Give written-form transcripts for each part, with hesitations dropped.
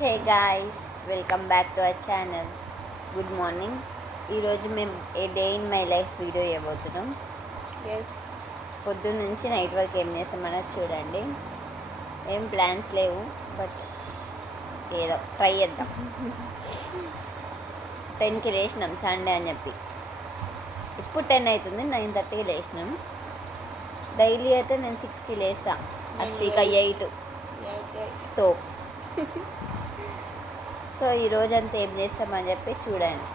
Hey guys, welcome back to our channel. Good morning. ఈరోజు మేము a day in my life video ఇవ్వబోతున్నాం. పొద్దున్న నుంచి నైట్ వరకు ఏం చేస్తామన్నది చూడండి. ఏం ప్లాన్స్ లేవు, బట్ ఏదో ట్రై చేద్దాం. 10కి లేచినాం సండే అని చెప్పి. ఇప్పుడు 10 అవుతుంది, 9:30కి లేచినాం. డైలీ అయితే నేను 6కి లేసా, అశ్విక 8తో. సో ఈరోజంతా ఏం చేస్తామని చెప్పి చూడండి.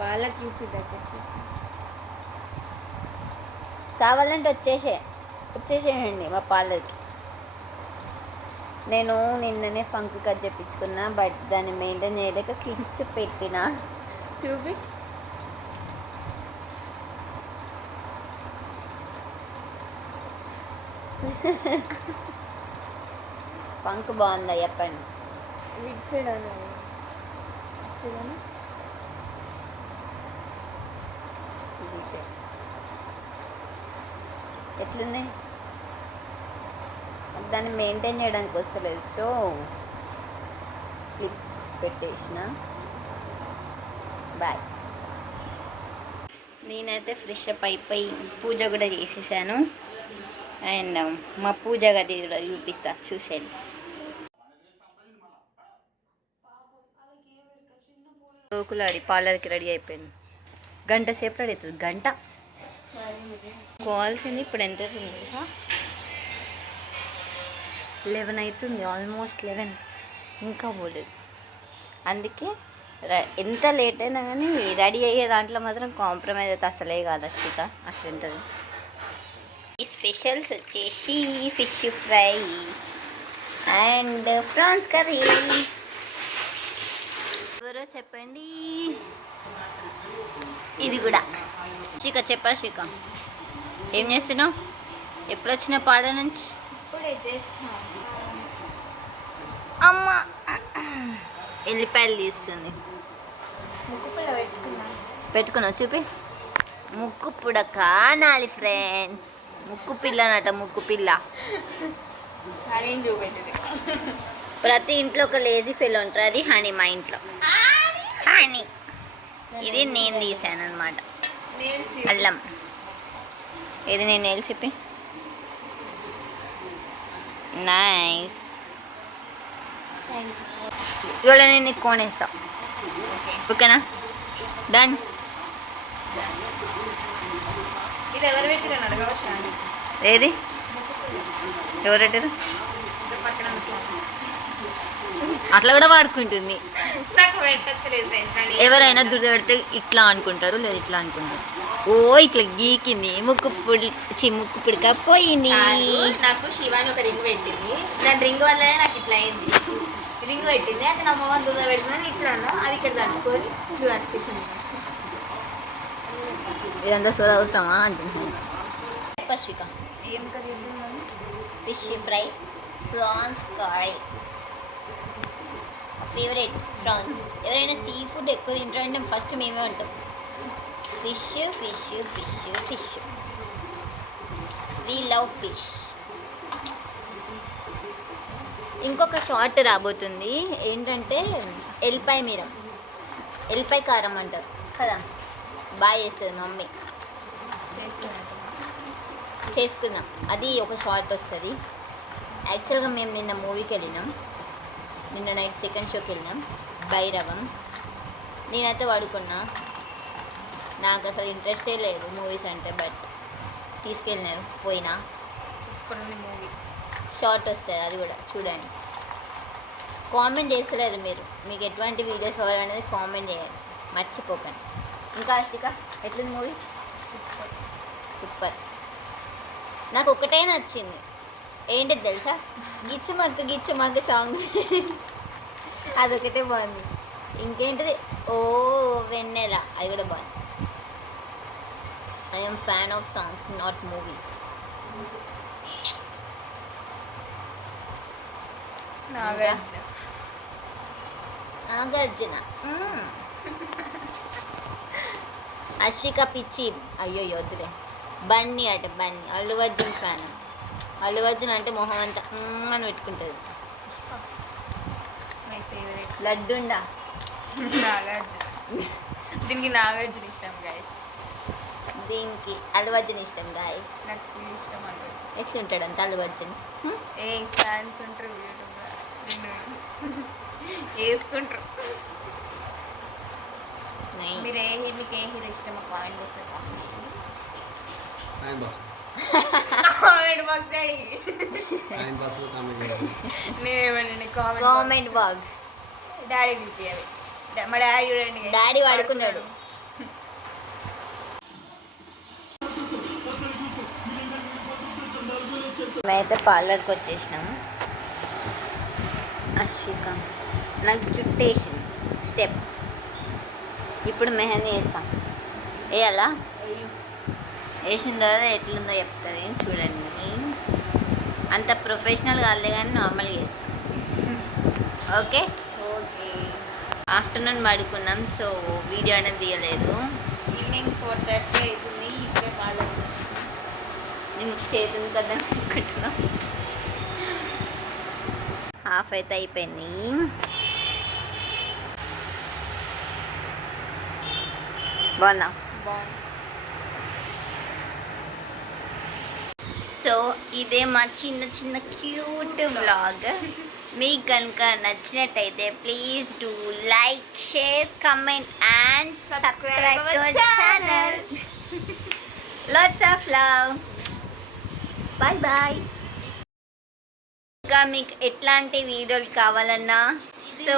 వాళ్ళకి కావాలంటే వచ్చేసేయండి మా పార్లర్కి. నేను నిన్ననే ఫంక్ కట్ చెప్పించుకున్నా, బట్ దాన్ని మెయింటైన్ చేయలేక క్లిప్స్ పెట్టిన. చూపి ఫంక్ బాగుందా చెప్పండి. ఎట్లుంది? దాన్ని మెయింటైన్ చేయడానికి వస్తలేదు, సో క్లిప్స్ పెట్టేసిన. బాయ్. నేనైతే ఫ్రెష్ అప్ అయిపోయి పూజ కూడా చేసేసాను. అండ్ మా పూజ గది కూడా చూపిస్తా, చూసేయండి. లోకులాడి పార్లర్కి రెడీ అయిపోయింది. గంట సేపు రెడీ అవుతుంది. గంట కావాల్సింది. ఇప్పుడు ఎంత అవుతుంది తెలుసా? 11 అవుతుంది, ఆల్మోస్ట్ 11. ఇంకా పోలేదు. అందుకే ఎంత లేట్ అయినా కానీ రెడీ అయ్యే దాంట్లో మాత్రం కాంప్రమైజ్ అయితే అసలే కాదు అశ్విక. అసలు ఉంటుంది. ఈ స్పెషల్స్ వచ్చేసి fish fry and prawns curry. ఎవరో చెప్పండి. ఇది కూడా శ్రీక. చెప్పా శ్రీక, ఏం చేస్తున్నావు? ఎప్పుడు వచ్చిన పాల నుంచి? అమ్మ ఎల్లిపాయలు తీస్తుంది. పెట్టుకున్నావు? చూపి. ముక్కు పుడక అనాలి ఫ్రెండ్స్. ముక్కు పిల్ల అన్నట, ముక్కు పిల్ల. ప్రతి ఇంట్లో ఒక లేజీ ఫెల్ ఉంటారు. అది హనీ. మా ఇంట్లో హనీ. ఇది నేను తీసాను అనమాట. అల్లం. ఇది నేను చెప్పి. నైస్. ఇవాళ నేను నీకు కోనేస్తా, ఓకేనా? డన్. ఏది? ఎవరు పెట్టారు? అట్లా కూడా వాడుకుంటుంది. ఎవరైనా దుర్ద పెడితే ఇట్లా అనుకుంటారు, లేదా ఇట్లా అనుకుంటారు. ఓ ఇట్లా గీకింది. ముక్కు పిడకపోయింది. నాకు శివాని ఒక రింగ్ పెట్టింది. దాని రింగ్ వల్లనే నాకు ఇట్లా అయింది. రింగ్ పెట్టింది అంటే నా అమ్మ దుర్ద పెట్టిందని ఇట్లా అన్నా. అది ఇక్కడ తట్టుకొని ఇట్లా అనిపించింది. ఇదంతా సోదా అవసరమా అంటున్నాను. పశ్విక ఏం curry? Fish fry, prawns curry. Favourite prawns. ఎవరైనా సీ ఫుడ్ ఎక్కువ తింటారంటే ఫస్ట్ మేమే ఉంటాం. Fish fish fish fish. We love fish. ఇంకొక షార్ట్ రాబోతుంది. ఏంటంటే ఎల్లిపాయ కారం అంటారు కదా, బాగా చేస్తుంది మమ్మీ. చేసుకుందాం. అది ఒక షార్ట్ వస్తుంది. యాక్చువల్గా మేము నిన్న మూవీకి వెళ్ళినాం. నిన్న నైట్ సెకండ్ షోకి వెళ్ళినాం, భైరవం. నేనైతే పడుకున్నా. నాకు అసలు ఇంట్రెస్టే లేదు మూవీస్ అంటే, బట్ తీసుకెళ్ళినారు, పోయినా. మూవీ షార్ట్ వస్తుంది, అది కూడా చూడండి. కామెంట్ చేస్తలేరు మీరు. మీకు ఎటువంటి వీడియోస్ కావాలనేది కామెంట్ చేయండి, మర్చిపోకండి. ఇంకా అశ్విక ఎట్లుంది మూవీ? సూపర్. నాకు ఒకటే నచ్చింది. ఏంటిది తెలుసా? గిచ్చు మగ్గ సాంగ్. అదొకటే బాగుంది. ఇంకేంటిది? ఓ వెన్నెల, అది కూడా బాగుంది. I'm fan of songs, not movies. Nagarjuna. Ashwika పిచ్చి. అయ్యో వద్దులే. బన్నీ అట బన్నీ అల్లు అర్జున్ ఫ్యాన్. అల్లు అర్జున్ అంటే మొహం అంతా అని పెట్టుకుంటుంది. మై ఫేవరెట్ లడ్డుండా నాగార్జున. దీనికి నాగార్జున ఇష్టం గైస్. దీనికి అల్లు అర్జున్ ఇష్టం గాయస్. నాకు ఫుల్ ఇష్టం అన్నమాట. ఎట్లుంటాడంత అల్లు అర్జున్? ఏ ఫ్యాన్స్ ఉంటారు యూట్యూబ్లో నిన్ను వేసుకుంటారు. నైస్. మీరు మీకు ఏ హీరో ఇష్టమో కామెంట్ బాక్స్లో కామెంట్ చేయండి. Comment box daddy. నేనేమన్నా కామెంట్ బాక్స్. డాడీ పిలిపియాలి. మా డాడీ చూడండి guys. డాడీ వాడుకున్నాడు. మేమైతే పార్లర్కి వచ్చేసినాము. అశ్విక నాకు జుట్టు వేసింది స్టెప్. ఇప్పుడు మెహందీ వేస్తాం. వేయాలా? వేసిన తర్వాత ఎట్లుందో చెప్తుంది చూడండి. అంత ప్రొఫెషనల్ కాదులే కానీ నార్మల్గా వేస్తాం. ఓకే. ఓకే. ఆఫ్టర్నూన్ పడుకున్నాం, సో వీడియో అనేది తీయలేదు. ఈవినింగ్ 4:30 అవుతుంది. ఇప్పుడే పార్లర్ నేను చేతుంది కదా అనుకుంటున్నాం. హాఫ్ అయితే అయిపోయింది. బాగుందా? బాగుంది. సో ఇదే మా చిన్న చిన్న క్యూట్ వ్లాగ్. మీకు కనుక నచ్చినట్టయితే please do like, share, comment and subscribe to our channel. Lots of love. Bye bye. ఇంకా మీకు ఎట్లాంటి వీడియోలు కావాలన్నా సో